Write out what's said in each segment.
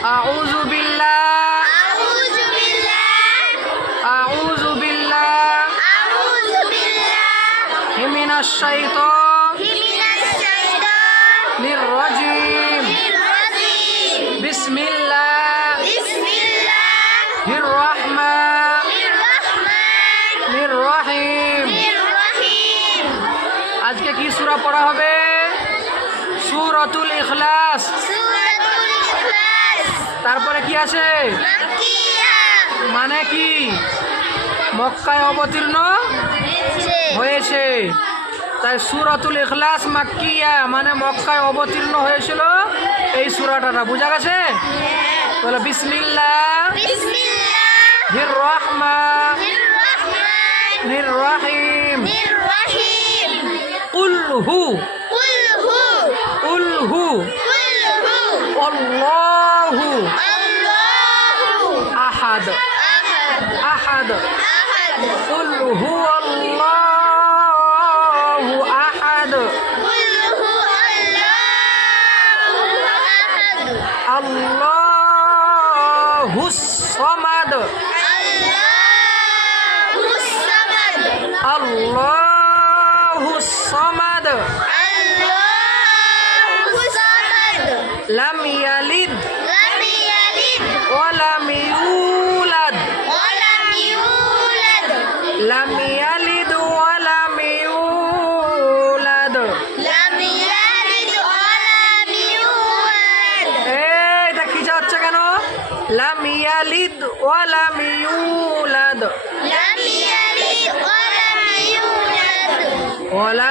أعوذ بالله أعوذ بالله أعوذ بالله أعوذ بالله من الشيطان من الشيطان الرجيم الرجيم بسم الله بسم الله الرحمن الرحمن الرحيم الرحيم আজকে কি সূরা পড়া হবে সূরাতুল ইখলাস سورة الإخلاص তারপরে কি আসে? মানে কি? মক্কায় অবতীর্ণ হয়েছে। তাই সুরাতুল ইখলাস মাক্কিয়া মানে মক্কায় অবতীর্ণ হয়েছিল এই সুরাটা বোঝা গেছে? বলে বিসমিল্লাহ। হির রহমান হির রহিম হু। الله أحد. أحد أحد قل هو الله أحد. قل هو الله أحد. الله الصمد. الله الصمد. الله الصمد. লাম ইয়ালিদ লাম ইয়ালিদ ওয়া লাম ইউলাদ ওয়া লাম ইউলাদ লাম ইয়ালিদ ওয়া লাম ইউলাদ লাম ইয়ালিদ ওয়া লাম ইউলাদ এটা কি যাচ্ছে কেন? লাম ইয়ালিদ ওয়া লাম ইউলাদ লাম ইয়ালিদ ওয়া লাম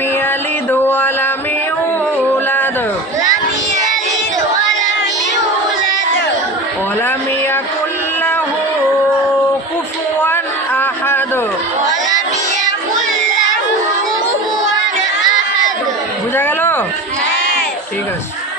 ولم يلد ولم يولد لم يلد ولم يولد ولم يكن له كفوا أحد ولم يكن له كفوا أحد বুঝা গেল ঠিক আছে